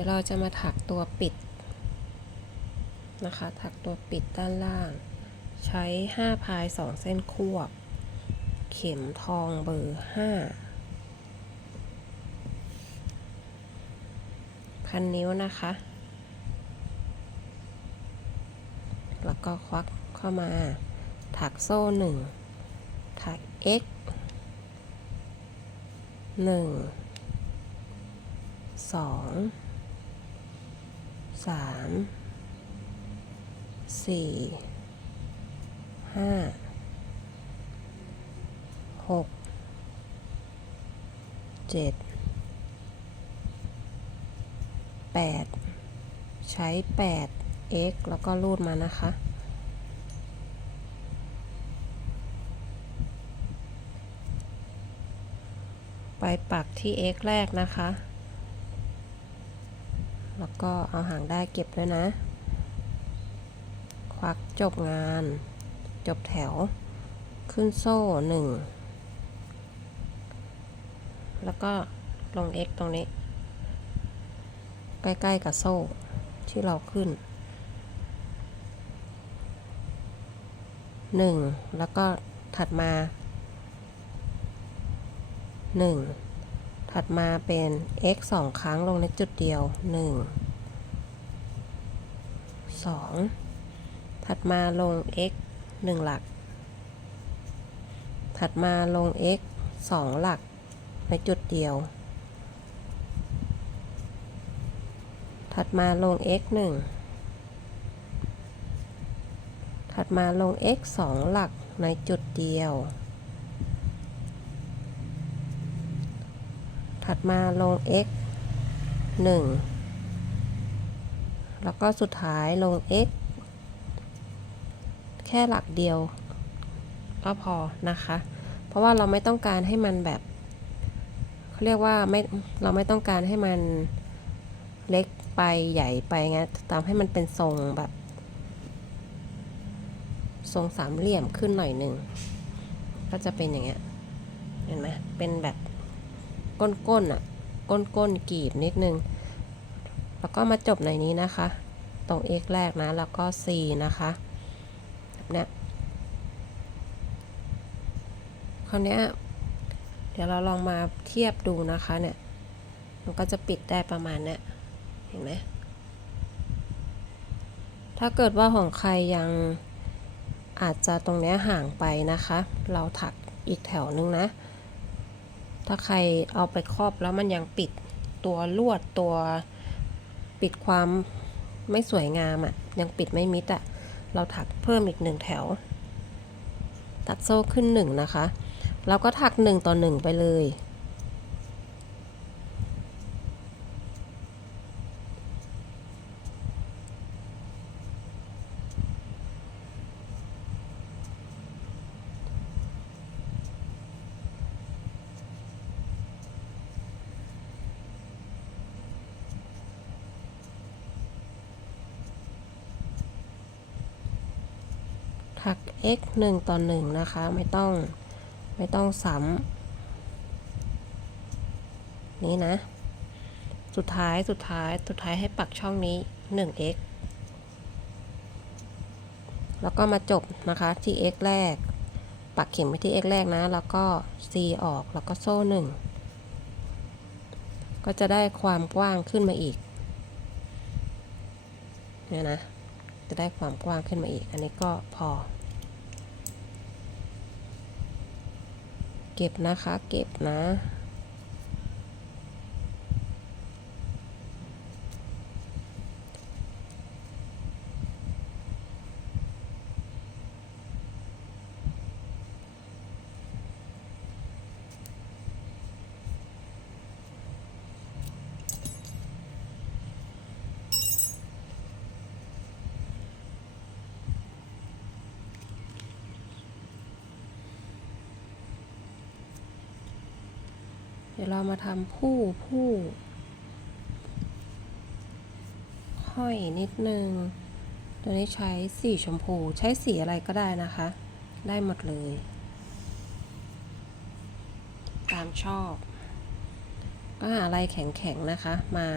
ดี๋ยวเราจะมาถักตัวปิดนะคะ ถักตัวปิดด้านล่าง ใช้ 5 พาย 2 เส้นควบ เข็มทองเบอร์ 5 พันนิ้วนะคะ แล้วก็ควักเข้ามา ถักโซ่ 1 ถัก x 1 2 สามสี่ห้าหกเจ็ดแปดใช้แปด x แล้วก็รูดมานะคะไปปักที่ x แรกนะคะ แล้วก็เอาหางได้เก็บด้วยนะ ควักจบงาน จบแถว ขึ้นโซ่หนึ่ง แล้วก็ลง x ตรงนี้ ใกล้ ๆ กับโซ่ที่เราขึ้นหนึ่งแล้วก็ถัดมาหนึ่ง ถัดมาเป็น x สองครั้งลงในจุดเดียว 1 2 ถัดมาลง x 1 หลัก ถัดมาลง x 2 หลักในจุดเดียว ถัดมาลง x 1 ถัดมาลง x 2 หลักในจุดเดียว ถัดมาลง x 1 แล้วก็สุดท้ายลง x แค่หลักเดียว ก็พอนะคะ เพราะว่าเราไม่ต้องการให้มันแบบเขาเรียกว่าไม่เราไม่ต้องการให้มันเล็กไปใหญ่ไปไงตามให้มันเป็นทรงแบบ ทรงสามเหลี่ยมขึ้นหน่อยหนึ่งก็จะเป็นอย่างเงี้ยเห็นไหมเป็นแบบ ก้นๆอะ ก้นๆกีบนิดนึง แล้วก็มาจบในนี้นะคะ ตรง x แรกนะ แล้วก็ c นะคะแบบนี้คราวนี้เดี๋ยวเราลองมาเทียบดูนะคะเนี่ย มันก็จะปิดได้ประมาณเนี้ยเห็นไหมถ้าเกิดว่าของใครยังอาจจะตรงนี้ห่างไปนะคะ เราถักอีกแถวนึงนะ ถ้าใครเอาไปครอบแล้วมันยังปิดตัวลวดตัวปิดความไม่สวยงามอะ่ะ ยังปิดไม่มิดอะ่ะ เราถักเพิ่มอีกหนึ่งแถวถักโซ่ขึ้นหนึ่งนะคะเราก็ถักหนึ่งต่อหนึ่งไปเลย ถัก x 1 ต่อ 1 นะคะ ไม่ต้องไม่ต้องซ้ำนี่นะ สุดท้ายสุดท้ายสุดท้ายให้ปักช่องนี้ 1x แล้วก็มาจบนะคะที่ x แรก ปักเข็มไปที่ x แรกนะ แล้วก็ c ออกแล้วก็โซ่ 1 ก็จะได้ความกว้างขึ้นมาอีกเนี่ยนะ จะได้ความกว้างขึ้นมาอีก อันนี้ก็พอ เก็บนะคะ เก็บนะ ดี๋ยวเรามาทำผู้ผู้ห้อยนิดนึง ตัวนี้ใช้สีชมพู ใช้สีอะไรก็ได้นะคะ ได้หมดเลย ตามชอบ ก็หาอะไรแข็งๆนะคะ มา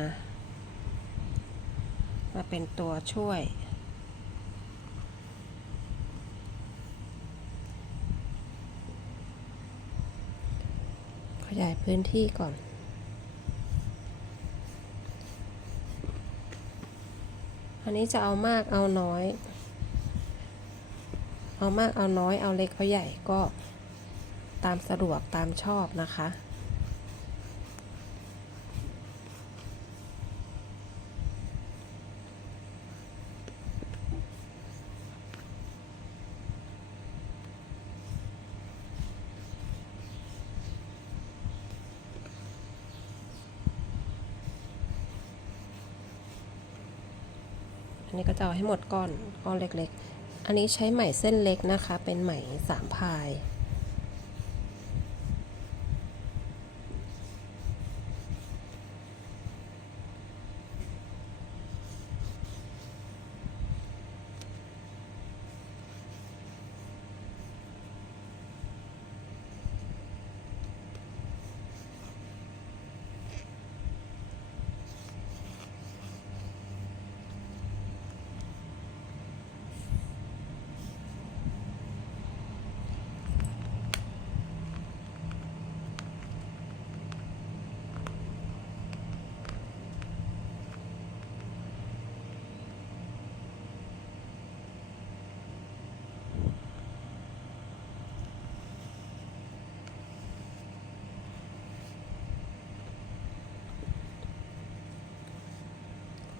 มาเป็นตัวช่วย ข ยายพื้นที่ก่อนอันนี้จะเอามากเอาน้อย เอามากเอาน้อยเอาเล็กเอาใหญ่ก็ตามสะดวกตามชอบนะคะ อันนี้ก็จะเอาให้หมดก้อนก้อนเล็กๆ อันนี้ใช้ไหมเส้นเล็กนะคะ เป็นไหมสามพาย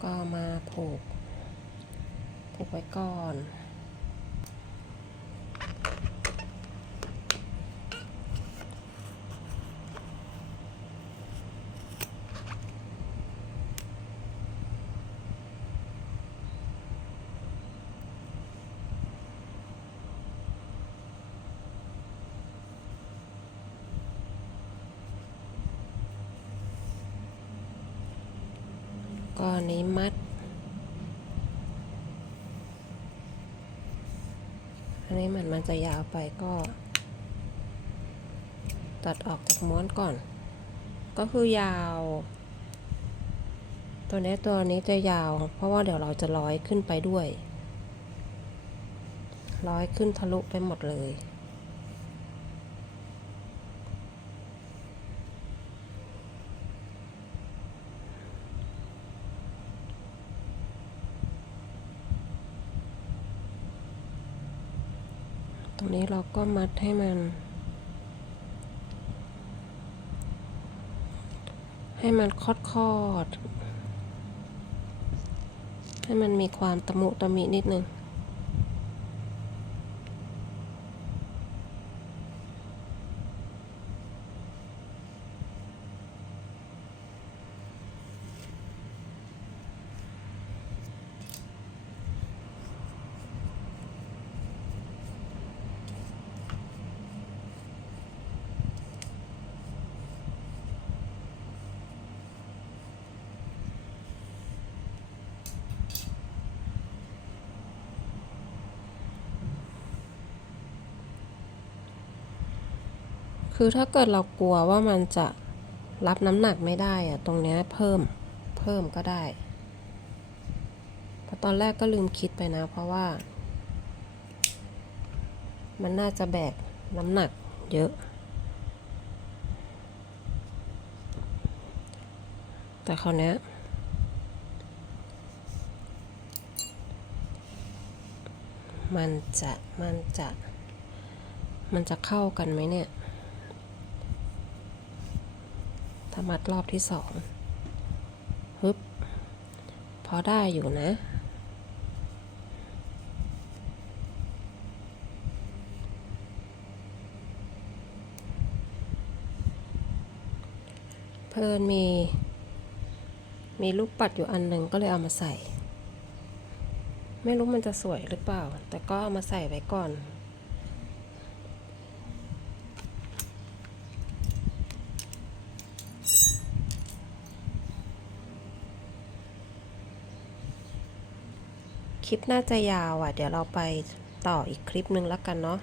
ก็มาผูก ผูกไว้ก่อน ก็อันนี้มัด อันนี้เหมือนมันจะยาวไปก็ ตัดออกจากม้วนก่อน ก็คือยาว ตัวนี้ตัวนี้จะยาว เพราะว่าเดี๋ยวเราจะร้อยขึ้นไปด้วย ร้อยขึ้นทะลุไปหมดเลย นี้เราก็มัดให้มัน ให้มันคอดคอด ให้มันมีความตะมุตะมินิดนึง คือถ้าเกิดเรากลัวว่ามันจะรับน้ำหนักไม่ได้อะตรงเนี้ยเพิ่มเพิ่มก็ได้เพราะตอนแรกก็ลืมคิดไปนะ เพราะว่า มันน่าจะแบกน้ำหนักเยอะ แต่คราวเนี้ยมันจะ มันจะ มันจะเข้ากันไหมเนี่ย ถ้า มัดรอบที่สองฮึบพอได้อยู่นะ เพลินมี มีลูกปัดอยู่อันหนึ่งก็เลยเอามาใส่ ไม่รู้มันจะสวยหรือเปล่า แต่ก็เอามาใส่ไว้ก่อน คลิปน่าจะยาวอะ เดี๋ยวเราไปต่ออีกคลิปหนึ่งแล้วกันเนาะ